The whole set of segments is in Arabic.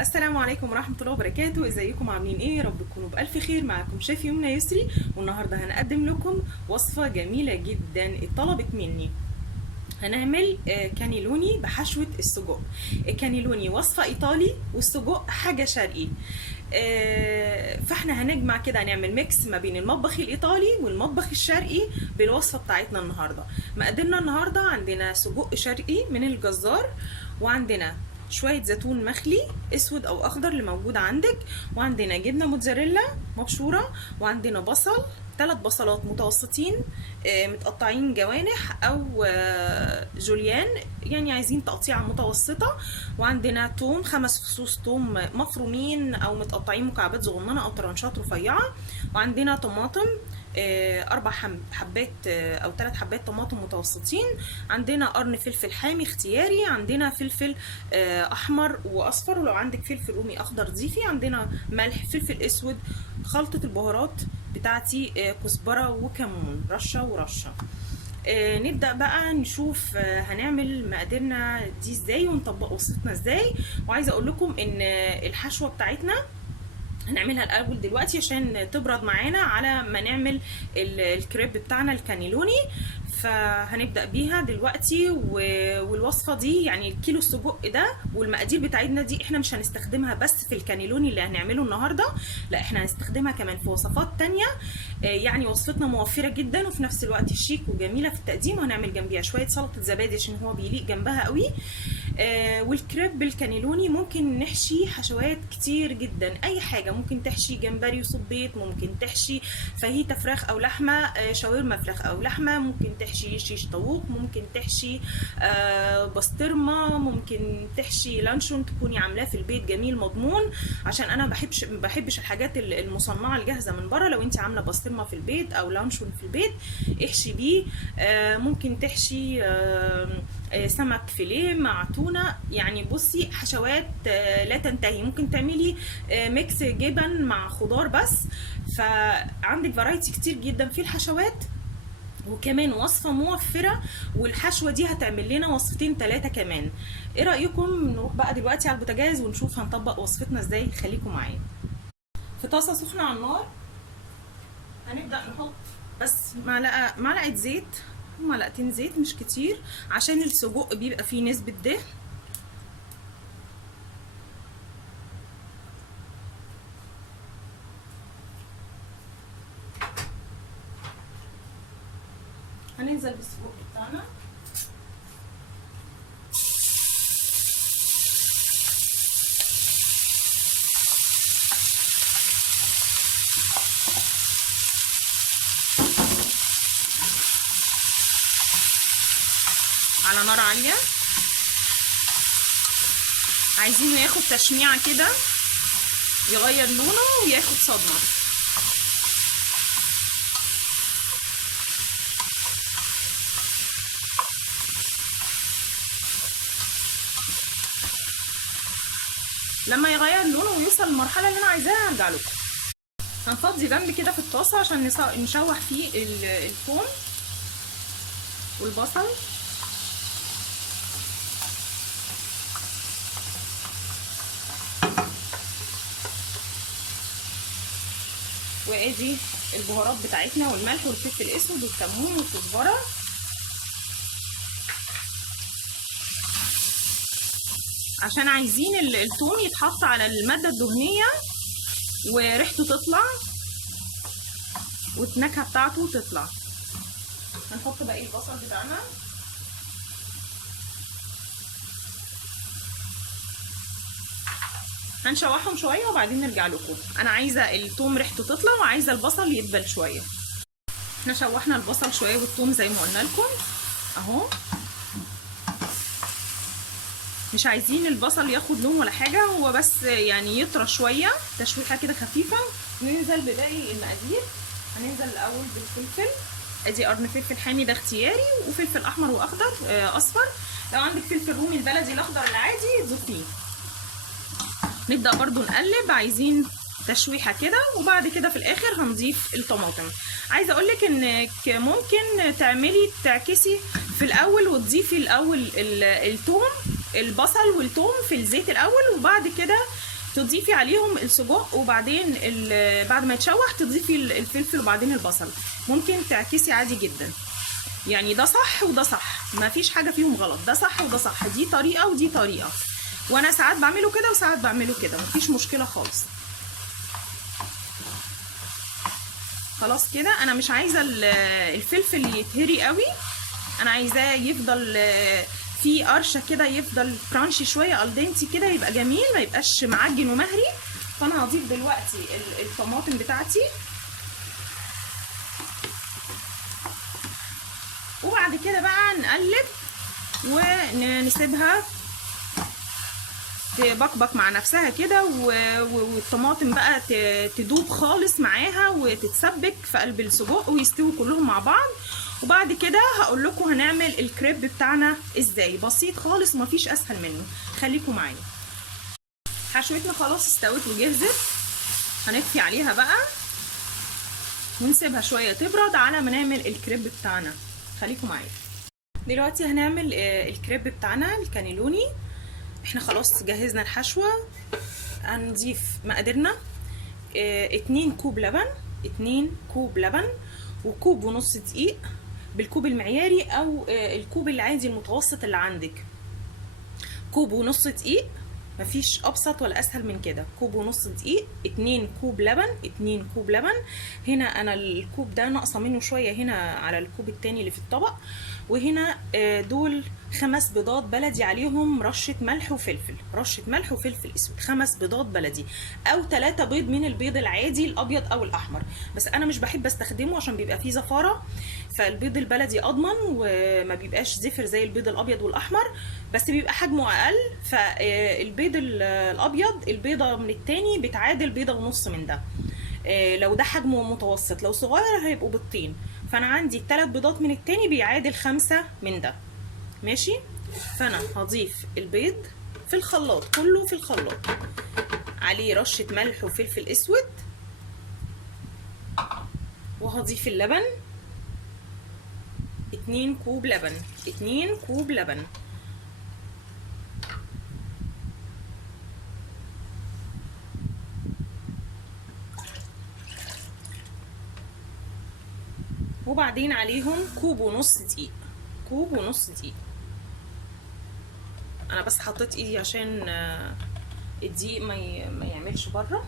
السلام عليكم ورحمة الله وبركاته. ازيكم عاملين ايه؟ رب تكونوا بألف خير. معكم شيف يمنى يسري، والنهاردة هنقدم لكم وصفة جميلة جدا اتطلبت مني. هنعمل كانيلوني بحشوة السجق. الكانيلوني وصفة ايطالي والسجق حاجة شرقي. فاحنا هنجمع كده، هنعمل ميكس ما بين المطبخ الايطالي والمطبخ الشرقي بالوصفة بتاعتنا النهاردة. مقاديرنا النهاردة عندنا سجق شرقي من الجزار، وعندنا شوية زيتون مخلي اسود او اخضر اللي موجود عندك، وعندنا جبنة موتزاريلا مبشورة، وعندنا بصل 3 بصلات متوسطين متقطعين جوانح او جوليان، يعني عايزين تقطيعة متوسطة، وعندنا توم 5 فصوص توم مفرومين او متقطعين مكعبات صغننة او طرنشات رفيعة، وعندنا طماطم 4 حبات او 3 حبات طماطم متوسطين، عندنا قرن فلفل حامي اختياري، عندنا فلفل احمر واصفر، ولو عندك فلفل رومي اخضر ضيفي، عندنا ملح فلفل اسود، خلطة البهارات بتاعتي كزبرة وكمون رشة ورشة. نبدأ بقى نشوف هنعمل مقاديرنا دي ازاي ونطبق وصفتنا ازاي. وعايزة اقول لكم ان الحشوة بتاعتنا هنعملها الاول دلوقتي عشان تبرد معانا على ما نعمل الكريب بتاعنا الكانيلوني، فهنبدأ بيها دلوقتي. والوصفة دي يعني الكيلو السجق ده والمقادير بتاعتنا دي احنا مش هنستخدمها بس في الكانيلوني اللي هنعمله النهاردة، لا احنا هنستخدمها كمان في وصفات تانية. يعني وصفتنا موفرة جدا وفي نفس الوقت شيك وجميلة في التقديم، وهنعمل جنبيها شوية سلطة زبادي عشان هو بيليق جنبها قوي. والكريب بالكانيلوني ممكن نحشي حشوات كتير جدا، اي حاجة ممكن تحشي جمبري وصبيط، ممكن تحشي فاهيتا فراخ او لحمة، شاورما فراخ او لحمة، ممكن تحشي شيش طاووق، ممكن تحشي بسطرمة، ممكن تحشي لانشون تكوني عاملاه في البيت جميل مضمون، عشان انا بحبش الحاجات المصنعة الجاهزة من بره. لو انت عاملة بسطرمة في البيت او لانشون في البيت احشي بيه. ممكن تحشي سمك فيليه مع تونة، يعني بصي حشوات لا تنتهي. ممكن تعملي ميكس جبن مع خضار بس، فعندك فرايتي كتير جدا في الحشوات، وكمان وصفة موفرة، والحشوة دي هتعمل لنا وصفتين 3 كمان. ايه رأيكم نروح بقى دلوقتي على البوتاجاز ونشوف هنطبق وصفتنا ازاي؟ خليكم معايا. في طاسة سخنة على النار هنبدأ نحط بس معلقة زيت، معلقتين زيت مش كتير عشان السجق بيبقى فيه نسبة دهن. هننزل بالسجق بتاعنا، على نار عالية، عايزينه ياخد تشميعة كده، يغير لونه وياخد صدمة. لما يغير لونه ويوصل للمرحلة اللي انا عايزاها هرجع لكم. هنفضي جنب كده في الطاسة عشان نشوح فيه الثوم والبصل. وادي البهارات بتاعتنا والملح والفلفل الاسود والكمون والكزبره، عشان عايزين الثوم يتحط على الماده الدهنيه وريحته تطلع والنكهه بتاعته تطلع. هنحط باقي البصل بتاعنا، هنشوحهم شويه وبعدين نرجع لكم. انا عايزه الثوم ريحته تطلع وعايزه البصل يدبل شويه. احنا شوحنا البصل شويه والثوم زي ما قلنا لكم اهو، مش عايزين البصل ياخد لون ولا حاجه، هو بس يعني يطرى شويه تشويحه كده خفيفه. ننزل بباقي المقادير. هننزل الاول بالفلفل، ادي قرن فلفل حامي ده اختياري، وفلفل احمر واخضر اصفر، لو عندك فلفل رومي البلدي الاخضر العادي ضيفيه. نبدأ برضو نقلب، عايزين تشويحة كده، وبعد كده في الاخر هنضيف الطماطم. عايزة اقولك انك ممكن تعكسي في الاول وتضيفي الاول الثوم، البصل والثوم في الزيت الاول، وبعد كده تضيفي عليهم السجق، وبعدين بعد ما يتشوح تضيفي الفلفل وبعدين البصل. ممكن تعكسي عادي جدا، يعني ده صح وده صح، ما فيش حاجه فيهم غلط، ده صح وده صح، دي طريقه ودي طريقه، وانا ساعات بعمله كده وساعات بعمله كده، مفيش مشكله خالص. خلاص كده انا مش عايزه الفلفل يتهري قوي، انا عايزاه يفضل في قرشه كده، يفضل كرانشي شويه الدنتي كده، يبقى جميل، ما يبقاش معجن ومهري. فانا هضيف دلوقتي الطماطم بتاعتي، وبعد كده بقى نقلب ونسيبها تبقبق مع نفسها كده، والطماطم بقى تدوب خالص معاها وتتسبك في قلب السجق ويستووا كلهم مع بعض. وبعد كده هقول لكم هنعمل الكريب بتاعنا ازاي، بسيط خالص ومفيش اسهل منه، خليكم معايا. حشوتنا خلاص استوت وجهزت، هنكفي عليها بقى ونسيبها شويه تبرد على ما نعمل الكريب بتاعنا، خليكم معايا. دلوقتي هنعمل الكريب بتاعنا الكانيلوني. احنا خلاص جهزنا الحشوه، هنضيف مقاديرنا 2 كوب لبن، 2 كوب لبن، وكوب ونص دقيق بالكوب المعياري او الكوب العادي المتوسط اللي عندك. كوب ونص دقيق، مفيش ابسط ولا اسهل من كده. كوب ونص دقيق، 2 كوب لبن، 2 كوب لبن. هنا انا الكوب ده ناقصه منه شويه هنا على الكوب التاني اللي في الطبق. وهنا دول 5 بيضات بلدي عليهم رشه ملح وفلفل، رشه ملح وفلفل اسود، 5 بيضات بلدي، او 3 بيض من البيض العادي الابيض او الاحمر، بس انا مش بحب استخدمه عشان بيبقى فيه زفاره، فالبيض البلدي اضمن وما بيبقاش زفر زي البيض الابيض والاحمر، بس بيبقى حجمه اقل. فالبيض الابيض البيضه من التاني بتعادل بيضه ونص من ده، لو ده حجمه متوسط، لو صغير هيبقوا بيضتين، فانا عندي 3 بيضات من التاني بيعادل 5 من ده، ماشي. فانا هضيف البيض في الخلاط كله، في الخلاط عليه رشه ملح وفلفل اسود، وهضيف اللبن 2 كوب لبن، 2 كوب لبن، وبعدين عليهم كوب ونص دقيق، كوب ونص دقيق. انا بس حطيت ايدي عشان الدقيق ما يعملش بره.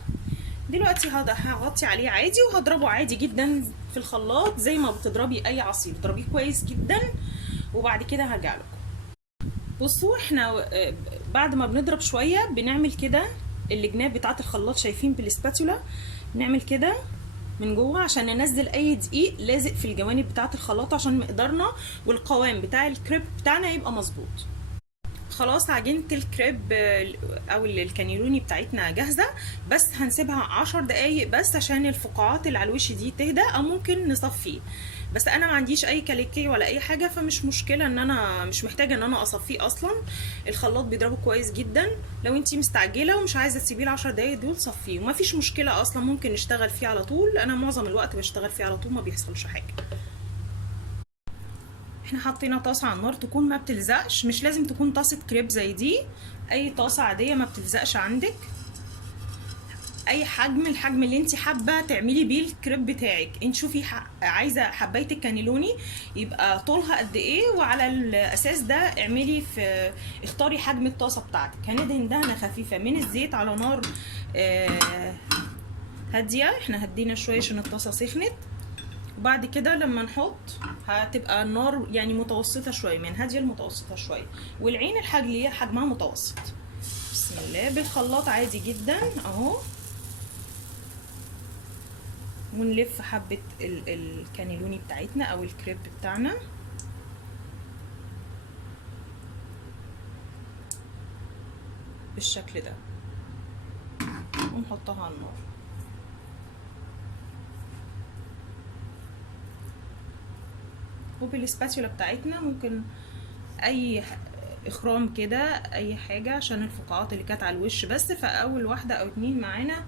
دلوقتي هغطي عليه عادي وهضربه عادي جدا في الخلاط زي ما بتضربي اي عصير، اضربيه كويس جدا وبعد كده هرجع لكم. بصوا احنا بعد ما بنضرب شويه بنعمل كده الجناب بتاعه الخلاط، شايفين بالسباتولا بنعمل كده من جوه عشان ننزل اي دقيق لازق في الجوانب بتاعه الخلاط، عشان مقدارنا والقوام بتاع الكريب بتاعنا يبقى مظبوط. خلاص عجينه الكريب او الكانيلوني بتاعتنا جاهزه، بس هنسيبها 10 دقايق بس عشان الفقاعات اللي على الوش دي تهدى، او ممكن نصفيه، بس انا ما عنديش اي كاليكي ولا اي حاجه، فمش مشكله ان انا مش محتاجه ان انا اصفيه اصلا، الخلاط بيضربه كويس جدا. لو انتي مستعجله ومش عايزه تسيبيه ال10 دقايق دول صفيه ومفيش مشكله اصلا، ممكن نشتغل فيه على طول، انا معظم الوقت بشتغل فيه على طول ما بيحصلش حاجه. احنا حطينا طاسه على النار تكون ما بتلزقش، مش لازم تكون طاسه كريب زي دي، اي طاسه عاديه ما بتلزقش عندك، اي حجم، الحجم اللي انت حابه تعملي بيه الكريب بتاعك. انت شوفي عايزه حبايه الكانيلوني يبقى طولها قد ايه، وعلى الاساس ده اعملي في اختاري حجم الطاسه بتاعتك. هندهن دهنه خفيفه من الزيت على نار هاديه، احنا هدينا شويه عشان الطاسه سخنت، وبعد كده لما نحط هتبقى النار يعني متوسطه شويه، من هاديه لمتوسطه شويه، والعين الحجليه حجمها متوسط. بسم الله، بالخلاط عادي جدا اهو، ونلف حبه الكانيلوني بتاعتنا او الكريب بتاعنا بالشكل ده ونحطها على النار. وبالسباتولا بتاعتنا ممكن اي اخرام كده اي حاجه عشان الفقاعات اللي كانت على الوش بس، فاول واحده او 2 معانا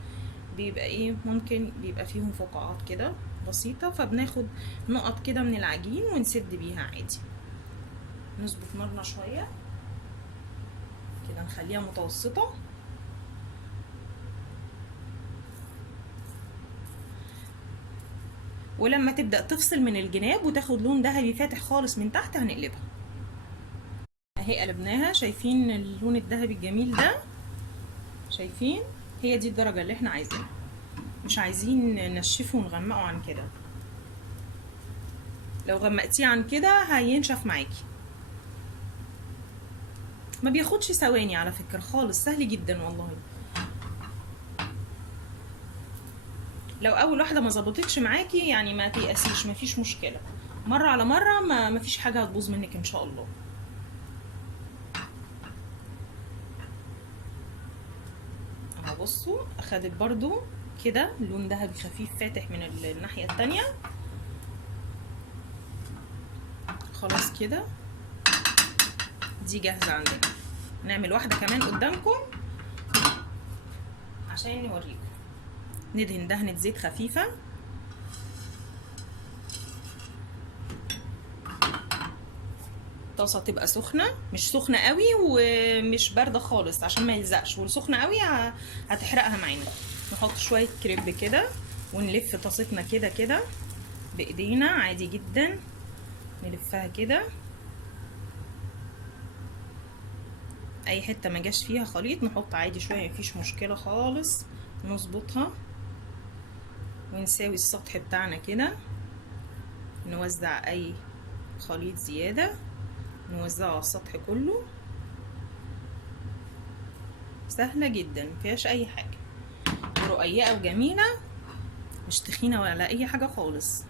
بيبقى ايه ممكن بيبقى فيهم فقاعات كده بسيطه، فبناخد نقط كده من العجين ونسد بيها عادي. نظبط نارنا شويه كده، نخليها متوسطه ولما تبدأ تفصل من الجناب وتاخد لون ذهبي فاتح خالص من تحت هنقلبها. اهي قلبناها، شايفين اللون الذهبي الجميل ده؟ شايفين؟ هي دي الدرجة اللي احنا عايزينها، مش عايزين ننشفه ونغمقه عن كده. لو غمقتيه عن كده هينشف معاكي. ما بياخدش ثواني على فكرة خالص، سهل جدا والله. لو اول واحدة ما ظبطتش معاكي يعني ما تيأسيش، مفيش مشكلة، مرة على مرة ما فيش حاجة هتبوظ منك ان شاء الله. اهو بصوا اخدت برضو كده لون ذهبي خفيف فاتح من الناحية التانية. خلاص كده دي جاهزة عندنا. نعمل واحدة كمان قدامكم عشان نوريكم. ندهن دهنة زيت خفيفة، الطاسة تبقى سخنة، مش سخنة قوي ومش باردة خالص عشان ما يلزقش، والسخنة قوي هتحرقها معانا. نحط شوية كريب كده ونلف طاستنا كده كده بايدينا عادي جدا، نلفها كده اي حته ما جاش فيها خليط نحط عادي شويه، مفيش مشكله خالص. نظبطها ونساوي السطح بتاعنا كده، نوزع اي خليط زياده نوزعه على السطح كله. سهله جدا مفيهاش اي حاجه، رقيقه وجميله، مش تخينه ولا اي حاجه خالص،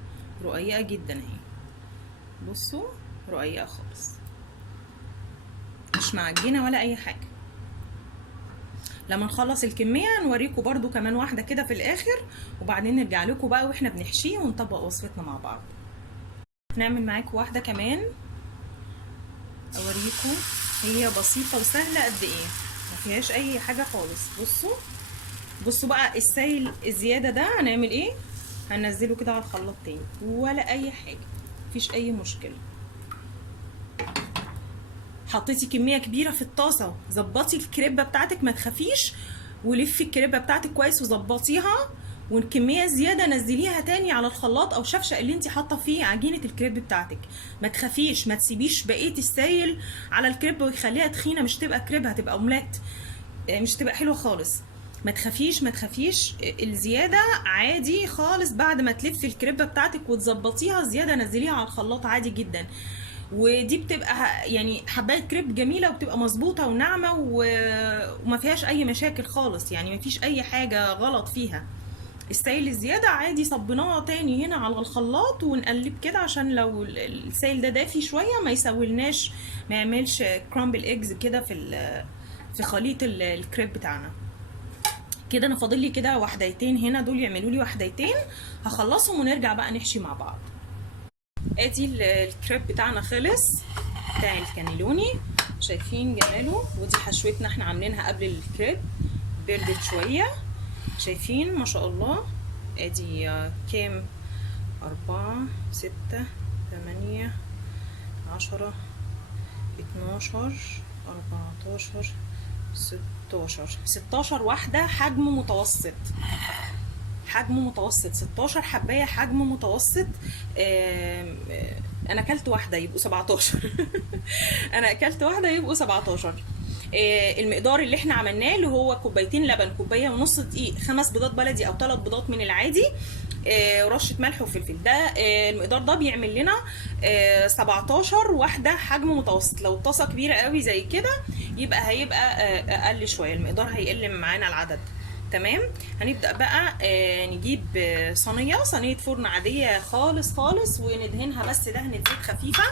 رقيقه جدا اهي. بصوا رقيقه خالص، مش معجنه ولا اي حاجه. لما نخلص الكميه نوريكم برضو كمان واحده كده في الاخر، وبعدين نرجع لكم بقى واحنا بنحشيه ونطبق وصفتنا مع بعض. نعمل معاكم واحده كمان اوريكم، هي بسيطه وسهله قد ايه، ما فيهاش اي حاجه خالص. بصوا بصوا بقى السائل الزياده ده هنعمل ايه، هننزله كده على الخلاط تاني ولا اي حاجه، مفيش اي مشكله. حطيتي كميه كبيره في الطاسه، ظبطي الكريبه بتاعتك ما تخافيش، ولفي الكريبه بتاعتك كويس وظبطيها، والكميه زياده نزليها تاني على الخلاط او شفشه اللي انت حاطه فيه عجينه الكريب بتاعتك. ما تخافيش، ما تسيبيش بقيه السائل على الكريب ويخليها تخينه، مش تبقى كريب، هتبقى اومليت، مش تبقى حلوه خالص. ما تخافيش ما تخافيش، الزياده عادي خالص. بعد ما تلفي الكريبه بتاعتك وتظبطيها زياده نزليها على الخلاط عادي جدا، ودي بتبقى يعني حبايه كريب جميله وبتبقى مظبوطه وناعمه وما فيهاش اي مشاكل خالص، يعني ما فيش اي حاجه غلط فيها. السائل الزياده عادي صبناه تاني هنا على الخلاط ونقلب كده، عشان لو السائل ده دافي شويه ما يسولناش، ما يعملش كرامبل ايجز كده في خليط الكريب بتاعنا. كده انا فاضل لي كده وحدايتين هنا، دول يعملوا لي وحدايتين، هخلصهم ونرجع بقى نحشي مع بعض. ادي الكريب بتاعنا خلص، بتاع الكانيلوني، شايفين جماله. ودي حشوتنا احنا عاملينها قبل الكريب، بردت شويه، شايفين ما شاء الله. ادي كام، 4 6 8 10 12 14 16 واحدة حجم متوسط، حجم متوسط، 16 حباية حجم متوسط. انا اكلت واحدة يبقوا 17 انا اكلت واحدة يبقوا 17. المقدار اللي احنا عملناه اللي هو كوبايتين لبن، كوبايه ونص دقيق، 5 بيضات بلدي او 3 بيضات من العادي، رشه ملح وفلفل. ده المقدار ده بيعمل لنا 17 واحده حجم متوسط. لو الطاسه كبيره قوي زي كده هيبقى اقل شويه، المقدار هيقل معانا العدد. تمام. هنبدا بقى نجيب صينيه فرن عاديه خالص خالص، وندهنها بس دهنه زيت خفيفه.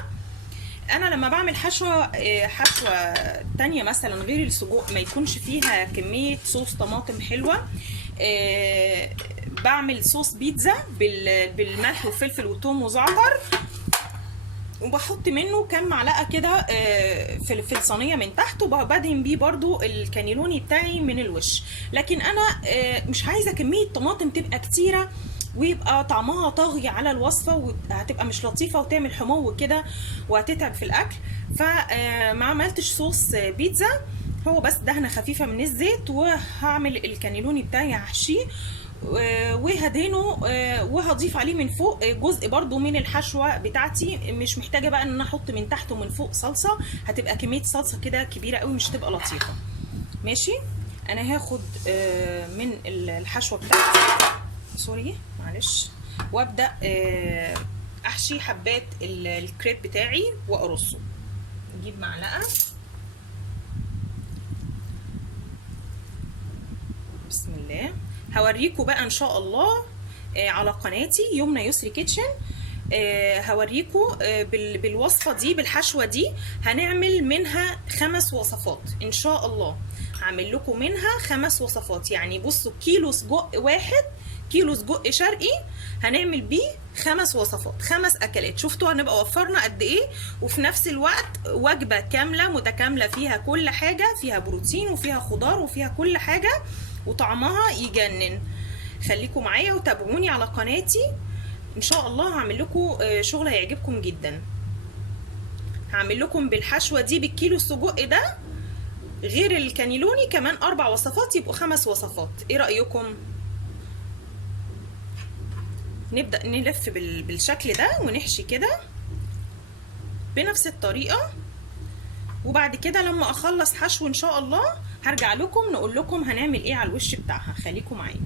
انا لما بعمل حشوه تانية مثلا غير السجق ما يكونش فيها كميه صوص طماطم حلوه، بعمل صوص بيتزا بالملح وفلفل وثوم وزعتر، وبحط منه كام معلقه كده في الصينيه من تحت، وبدهن بيه برضو الكانيلوني بتاعي من الوش. لكن انا مش عايزه كميه طماطم تبقى كتيره ويبقى طعمها طاغي على الوصفه، وهتبقى مش لطيفه وتعمل حمو كده وهتتعب في الاكل. فما عملتش صوص بيتزا، هو بس دهنه خفيفه من الزيت، وهعمل الكانيلوني بتاعي هحشيه وهدهنه، وهضيف عليه من فوق جزء برضو من الحشوه بتاعتي. مش محتاجه بقى ان انا احط من تحت ومن فوق صلصه، هتبقى كميه صلصه كده كبيره قوي، مش هتبقى لطيفه. ماشي. انا هاخد من الحشوه بتاعتي، سوري معلش، وابدا احشي حبات الكريب بتاعي واقرصه. نجيب معلقه، بسم الله. هوريكم بقى ان شاء الله على قناتي يمنى يسري كيتشن، هوريكم بالوصفه دي، بالحشوه دي هنعمل منها 5 وصفات ان شاء الله. هعمل لكم منها 5 وصفات. يعني بصوا، كيلو سجق واحد، كيلو سجق شرقي هنعمل بيه 5 وصفات، 5 اكلات. شفتوا هنبقى وفرنا قد ايه، وفي نفس الوقت وجبه كامله متكامله، فيها كل حاجه، فيها بروتين وفيها خضار وفيها كل حاجه، وطعمها يجنن. خليكم معايا وتابعوني على قناتي ان شاء الله. هعمل لكم شغل هيعجبكم جدا. هعمل لكم بالحشوه دي بالكيلو السجق ده غير الكانيلوني كمان 4 وصفات، يبقوا 5 وصفات. ايه رايكم؟ نبدا نلف بالشكل ده ونحشي كده بنفس الطريقه، وبعد كده لما اخلص حشو ان شاء الله هرجع لكم نقول لكم هنعمل ايه على الوش بتاعها. خليكم معايا.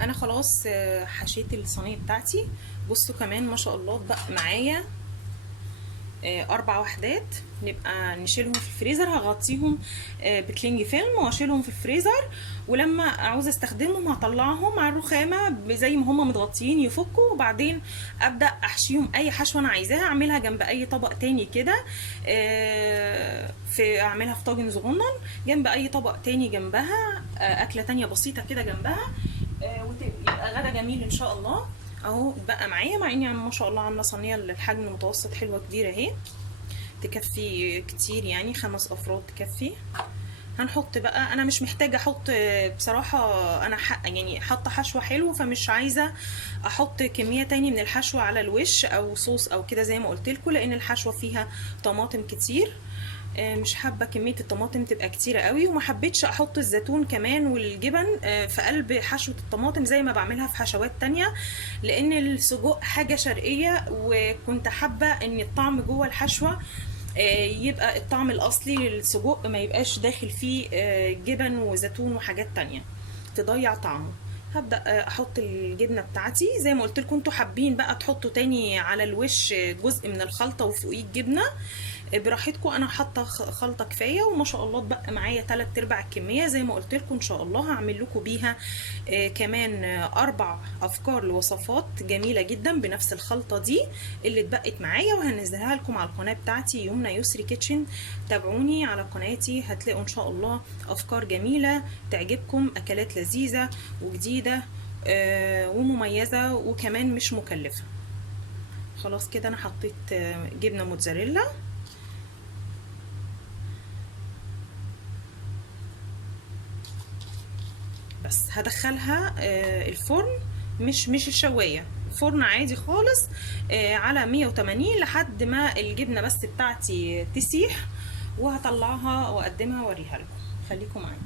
انا خلاص حشيت الصينيه بتاعتي. بصوا كمان ما شاء الله بقى معايا 4 وحدات. نبقى نشيلهم في الفريزر، هغطيهم بكلينج فيلم واشيلهم في الفريزر، ولما عاوزه استخدمهم هطلعهم على الرخامه زي ما هم متغطيين يفكوا، وبعدين ابدا احشيهم اي حشوه انا عايزاها. اعملها جنب اي طبق تاني كده، اعملها في طاجن صغنن جنب اي طبق تاني جنبها، اكله تانيه بسيطه كده جنبها، ويبقى غدا جميل ان شاء الله. اهو بقى معايا، مع اني ما شاء الله عامله صينيه الحجم المتوسط حلوه كبيره اهي، تكفي كتير يعني 5 افراد تكفي. هنحط بقى، انا مش محتاجه احط بصراحه، انا يعني حاطه حشوه حلو، فمش عايزه احط كميه تاني من الحشوه على الوش او صوص او كده زي ما قلت لكم، لان الحشوه فيها طماطم كتير. مش حابه كميه الطماطم تبقى كتيره قوي، وما حبيتش احط الزيتون كمان والجبن في قلب حشوه الطماطم زي ما بعملها في حشوات تانية، لان السجق حاجه شرقيه، وكنت حابه ان الطعم جوه الحشوه يبقى الطعم الاصلي للسجق، ما يبقاش داخل فيه جبن وزيتون وحاجات تانية تضيع طعمه. هبدا احط الجبنه بتاعتي زي ما قلت لكم. انتوا حابين بقى تحطوا تاني على الوش جزء من الخلطه وفوقيه الجبنه براحتكم. انا حاطه خلطه كفايه، وما شاء الله اتبقى معايا 3/4 الكميه زي ما قلت لكم. ان شاء الله هعمل لكم بيها كمان 4 افكار لوصفات جميله جدا بنفس الخلطه دي اللي اتبقت معايا، وهنزلها لكم على القناه بتاعتي يمنى يسري كيتشن. تابعوني على قناتي، هتلاقوا ان شاء الله افكار جميله تعجبكم، اكلات لذيذه وجديده ومميزه وكمان مش مكلفه. خلاص كده انا حطيت جبنه موتزاريلا، بس هدخلها الفرن، مش الشوايه، فرن عادي خالص على 180 لحد ما الجبنه بس بتاعتي تسيح، وهطلعها واقدمها واوريها لكم. خليكم معايا.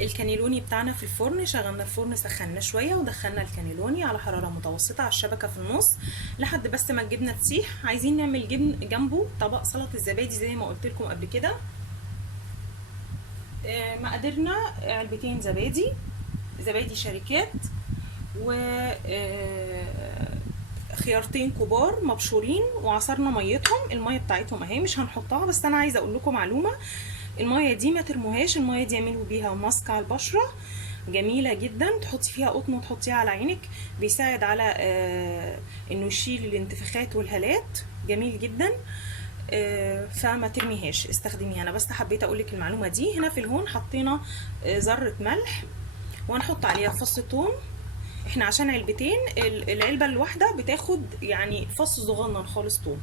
الكانيلوني بتاعنا في الفرن، شغلنا الفرن سخناه شويه ودخلنا الكانيلوني على حراره متوسطه على الشبكه في النص لحد بس ما الجبنه تسيح. عايزين نعمل جنبه طبق سلطه الزبادي زي ما قلت لكم قبل كده. مقاديرنا 2 علبتين زبادي شركات، و خيارتين كبار مبشورين وعصرنا ميتهم. الميه بتاعتهم اهي مش هنحطها، بس انا عايزه اقول لكم معلومه، الميه دي ما ترموهاش، الميه دي اعملوا بيها ماسك على البشره جميله جدا، تحطي فيها قطن وتحطيها على عينك، بيساعد على انه يشيل الانتفاخات والهالات، جميل جدا. فما ترميهاش، استخدميها. انا بس حبيت اقول لك المعلومه دي. هنا في الهون حطينا ذره ملح، وهنحط عليها فص ثوم. احنا عشان علبتين، العلبه الواحده بتاخد يعني فص صغنن خالص ثوم،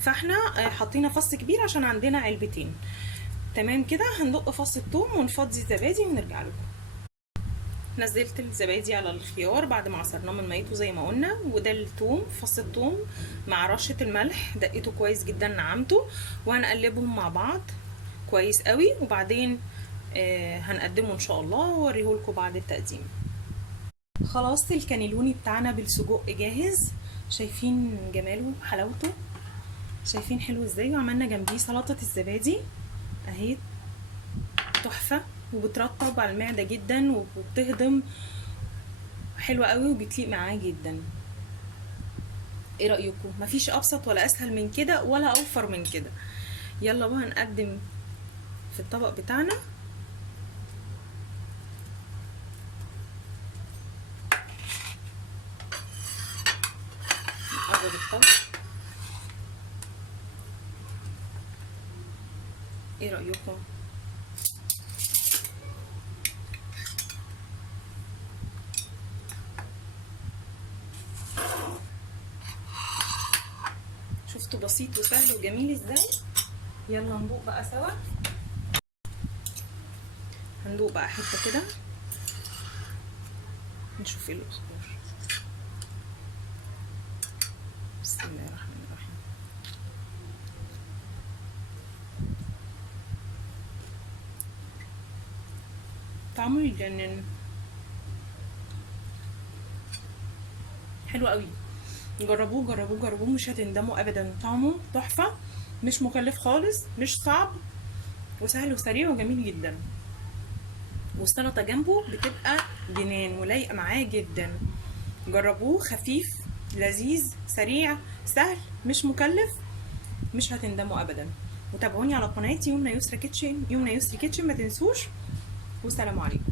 فاحنا حطينا فص كبير عشان عندنا علبتين. تمام كده. هندق فص الثوم ونفضي الزبادي ونرجع لكم. نزلت الزبادي على الخيار بعد ما عصرناه من ميته زي ما قلنا، وده الثوم، فص الثوم مع رشه الملح، دقيته كويس جدا نعمته، وهنقلبهم مع بعض كويس قوي، وبعدين هنقدمه ان شاء الله واوريه لكم بعد التقديم. خلاص الكانيلوني بتاعنا بالسجق جاهز. شايفين جماله وحلاوته، شايفين حلو ازاي. وعملنا جنبيه سلطة الزبادي اهي، تحفة وبترطب على المعدة جدا وبتهضم، حلوة قوي وبتليق معاه جدا. ايه رأيكم؟ مفيش ابسط ولا اسهل من كده ولا اوفر من كده. يلا بقى نقدم في الطبق بتاعنا. نقرب الطبق. ايه رأيكم؟ شفتوا بسيط وسهل وجميل ازاي؟ يلا ندوق بقى سوا. هندوق بقى حته كده نشوف ايه الاخبار. بسم الله الرحمن الرحيم. طعمه يجنن، حلو قوي. جربوه جربوه جربوه، مش هتندموا ابدا. طعمه تحفه، مش مكلف خالص، مش صعب، وسهل وسريع وجميل جدا. والسلطه جنبه بتبقى جنان ولايقه معاه جدا. جربوه، خفيف لذيذ سريع سهل مش مكلف، مش هتندموا ابدا. وتابعوني على قناتي يمنى يسرى كيتشن، يمنى يسري كيتشن، ما تنسوش. والسلام عليكم.